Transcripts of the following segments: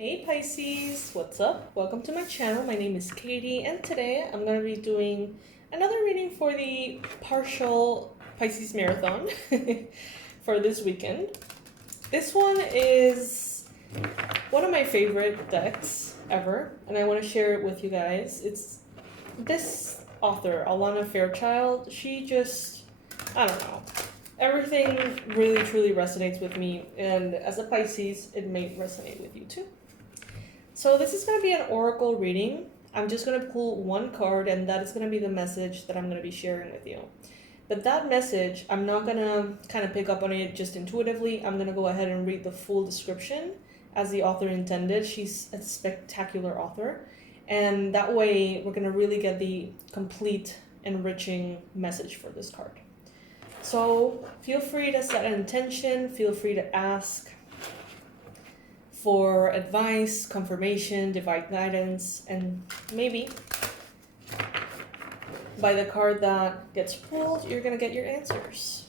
Hey Pisces, what's up? Welcome to my channel. My name is Katie, and today I'm going to be doing another reading for the partial Pisces marathon for this weekend. This one is one of my favorite decks ever, and I want to share it with you guys. It's this author, Alana Fairchild. She just, I don't know. Everything really truly resonates with me, and as a Pisces, it may resonate with you too. So this is going to be an oracle reading. I'm just going to pull one card, and that is going to be the message that I'm going to be sharing with you. But that message, I'm not going to kind of pick up on it just intuitively. I'm going to go ahead and read the full description as the author intended. She's a spectacular author, and that way we're going to really get the complete, enriching message for this card. So feel free to set an intention, feel free to ask for advice, confirmation, divine guidance, and maybe by the card that gets pulled, you're going to get your answers.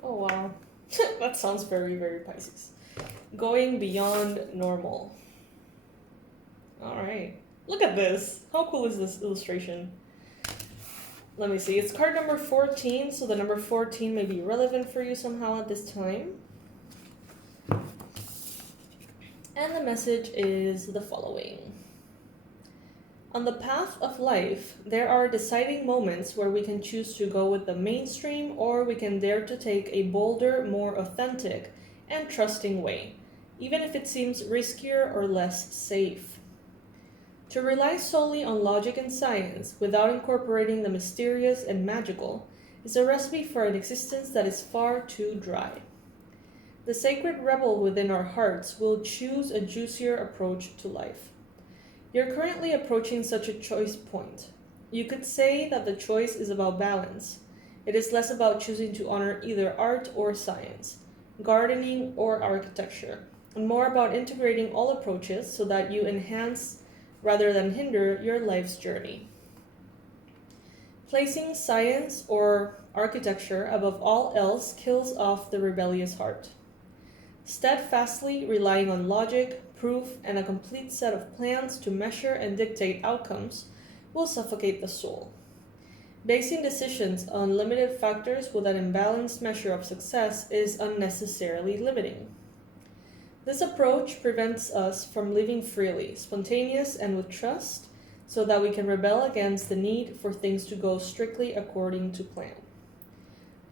Oh wow. That sounds very, very Pisces. Going beyond normal. Alright. Look at this. How cool is this illustration? Let me see. It's card number 14, so the number 14 may be relevant for you somehow at this time. And the message is the following. On the path of life, there are deciding moments where we can choose to go with the mainstream, or we can dare to take a bolder, more authentic, and trusting way, even if it seems riskier or less safe. To rely solely on logic and science, without incorporating the mysterious and magical, is a recipe for an existence that is far too dry. The sacred rebel within our hearts will choose a juicier approach to life. You're currently approaching such a choice point. You could say that the choice is about balance. It is less about choosing to honor either art or science, gardening or architecture, and more about integrating all approaches so that you enhance rather than hinder your life's journey. Placing science or architecture above all else kills off the rebellious heart. Steadfastly relying on logic, proof, and a complete set of plans to measure and dictate outcomes will suffocate the soul. Basing decisions on limited factors with an imbalanced measure of success is unnecessarily limiting. This approach prevents us from living freely, spontaneous, and with trust, so that we can rebel against the need for things to go strictly according to plan.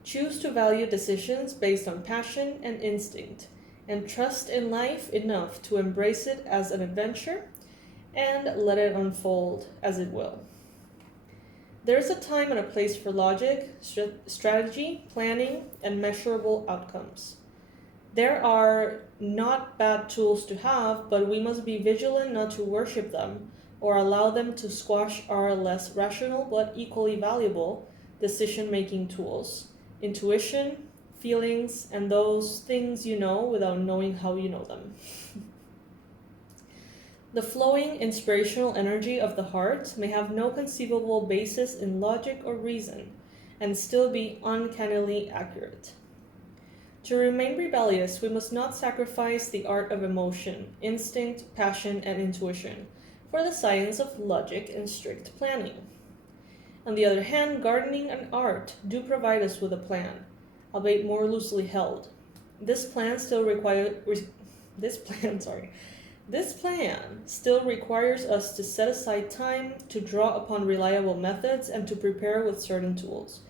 Choose to value decisions based on passion and instinct, and trust in life enough to embrace it as an adventure and let it unfold as it will. There is a time and a place for logic, strategy, planning, and measurable outcomes. There are not bad tools to have, but we must be vigilant not to worship them or allow them to squash our less rational but equally valuable decision-making tools, intuition, feelings, and those things you know without knowing how you know them. The flowing, inspirational energy of the heart may have no conceivable basis in logic or reason, and still be uncannily accurate. To remain rebellious, we must not sacrifice the art of emotion, instinct, passion, and intuition for the science of logic and strict planning. On the other hand, gardening and art do provide us with a plan, albeit more loosely held. This plan still requires us to set aside time to draw upon reliable methods and to prepare with certain tools.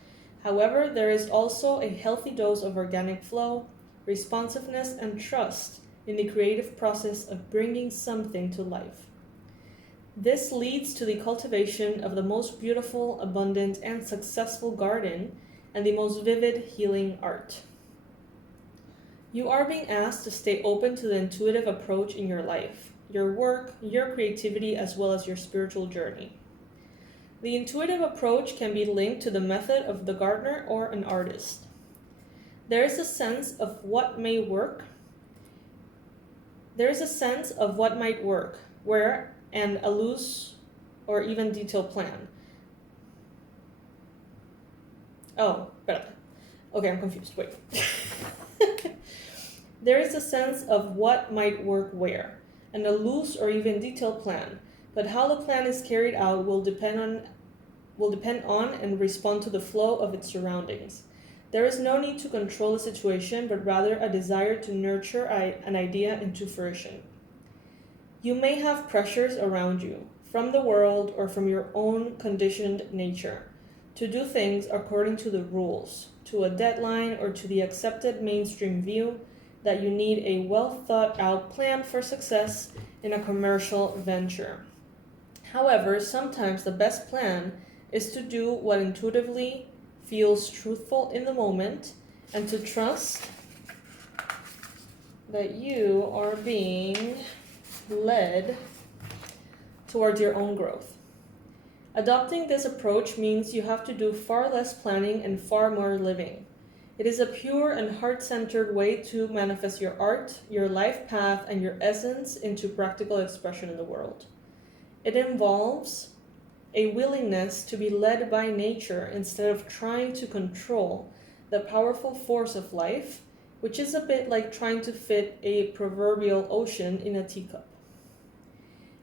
However, there is also a healthy dose of organic flow, responsiveness, and trust in the creative process of bringing something to life. This leads to the cultivation of the most beautiful, abundant, and successful garden and the most vivid healing art. You are being asked to stay open to the intuitive approach in your life, your work, your creativity, as well as your spiritual journey. The intuitive approach can be linked to the method of the gardener or an artist. There is a sense of what may work There is a sense of what might work, where, and a loose or even detailed plan. Oh, espérate. Okay, I'm confused. Wait. There is a sense of what might work where, and a loose or even detailed plan, but how the plan is carried out will depend on and respond to the flow of its surroundings. There is no need to control the situation, but rather a desire to nurture an idea into fruition. You may have pressures around you, from the world or from your own conditioned nature, to do things according to the rules, to a deadline, or to the accepted mainstream view that you need a well-thought-out plan for success in a commercial venture. However, sometimes the best plan is to do what intuitively feels truthful in the moment and to trust that you are being led towards your own growth. Adopting this approach means you have to do far less planning and far more living. It is a pure and heart-centered way to manifest your art, your life path, and your essence into practical expression in the world. It involves a willingness to be led by nature instead of trying to control the powerful force of life, which is a bit like trying to fit a proverbial ocean in a teacup.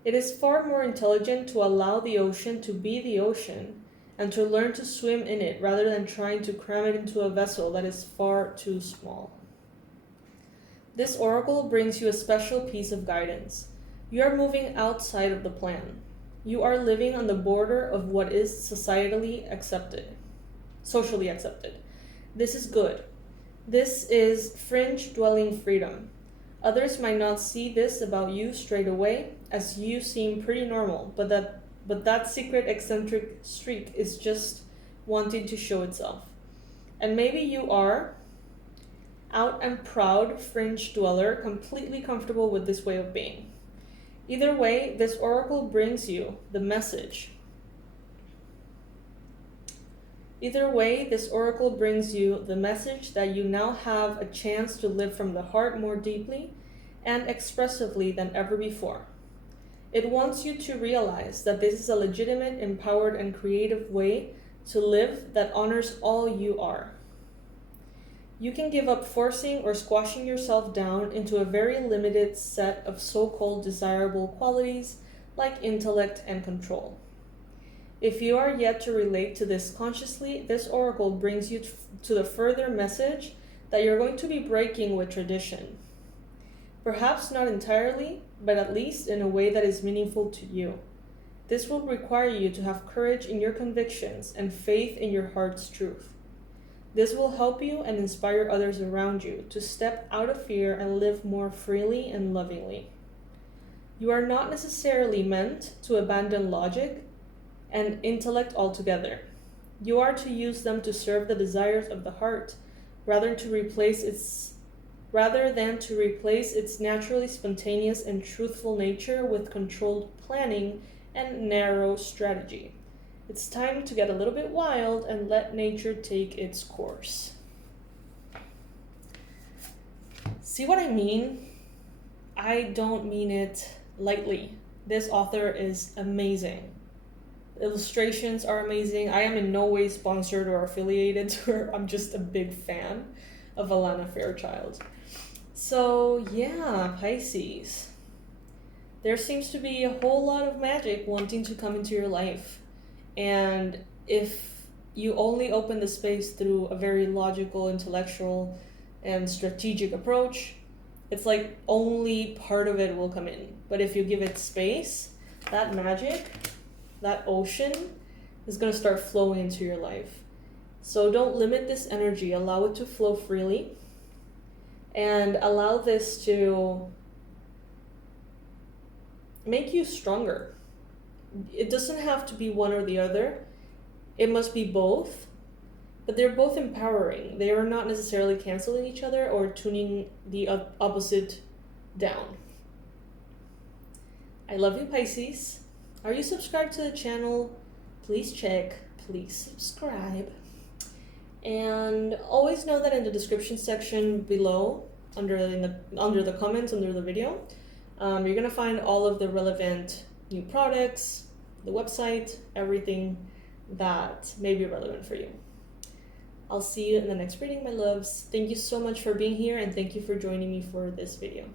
It is far more intelligent to allow the ocean to be the ocean and to learn to swim in it rather than trying to cram it into a vessel that is far too small. This oracle brings you a special piece of guidance. You are moving outside of the plan. You are living on the border of what is socially accepted. This is good. This is fringe-dwelling freedom. Others might not see this about you straight away, as you seem pretty normal, but that secret eccentric streak is just wanting to show itself. And maybe you are out and proud fringe dweller, completely comfortable with this way of being. Either way, this oracle brings you the message. That you now have a chance to live from the heart more deeply and expressively than ever before. It wants you to realize that this is a legitimate, empowered, and creative way to live that honors all you are. You can give up forcing or squashing yourself down into a very limited set of so-called desirable qualities like intellect and control. If you are yet to relate to this consciously, this oracle brings you to the further message that you're going to be breaking with tradition. Perhaps not entirely, but at least in a way that is meaningful to you. This will require you to have courage in your convictions and faith in your heart's truth. This will help you and inspire others around you to step out of fear and live more freely and lovingly. You are not necessarily meant to abandon logic and intellect altogether. You are to use them to serve the desires of the heart, rather than to replace its naturally spontaneous and truthful nature with controlled planning and narrow strategy. It's time to get a little bit wild and let nature take its course. See what I mean? I don't mean it lightly. This author is amazing. Illustrations are amazing. I am in no way sponsored or affiliated to her. I'm just a big fan of Alana Fairchild. So yeah, Pisces. There seems to be a whole lot of magic wanting to come into your life. And if you only open the space through a very logical, intellectual, and strategic approach, it's like only part of it will come in. But if you give it space, that magic, that ocean, is going to start flowing into your life. So don't limit this energy. Allow it to flow freely. And allow this to make you stronger. It doesn't have to be one or the other. It must be both. But they're both empowering. They are not necessarily canceling each other or tuning the opposite down. I love you, Pisces. Are you subscribed to the channel? Please check. Please subscribe. And always know that in the description section below, under the comments under the video. You're gonna find all of the relevant new products, the website, everything that may be relevant for you. I'll see you in the next reading, my loves. Thank you so much for being here, and thank you for joining me for this video.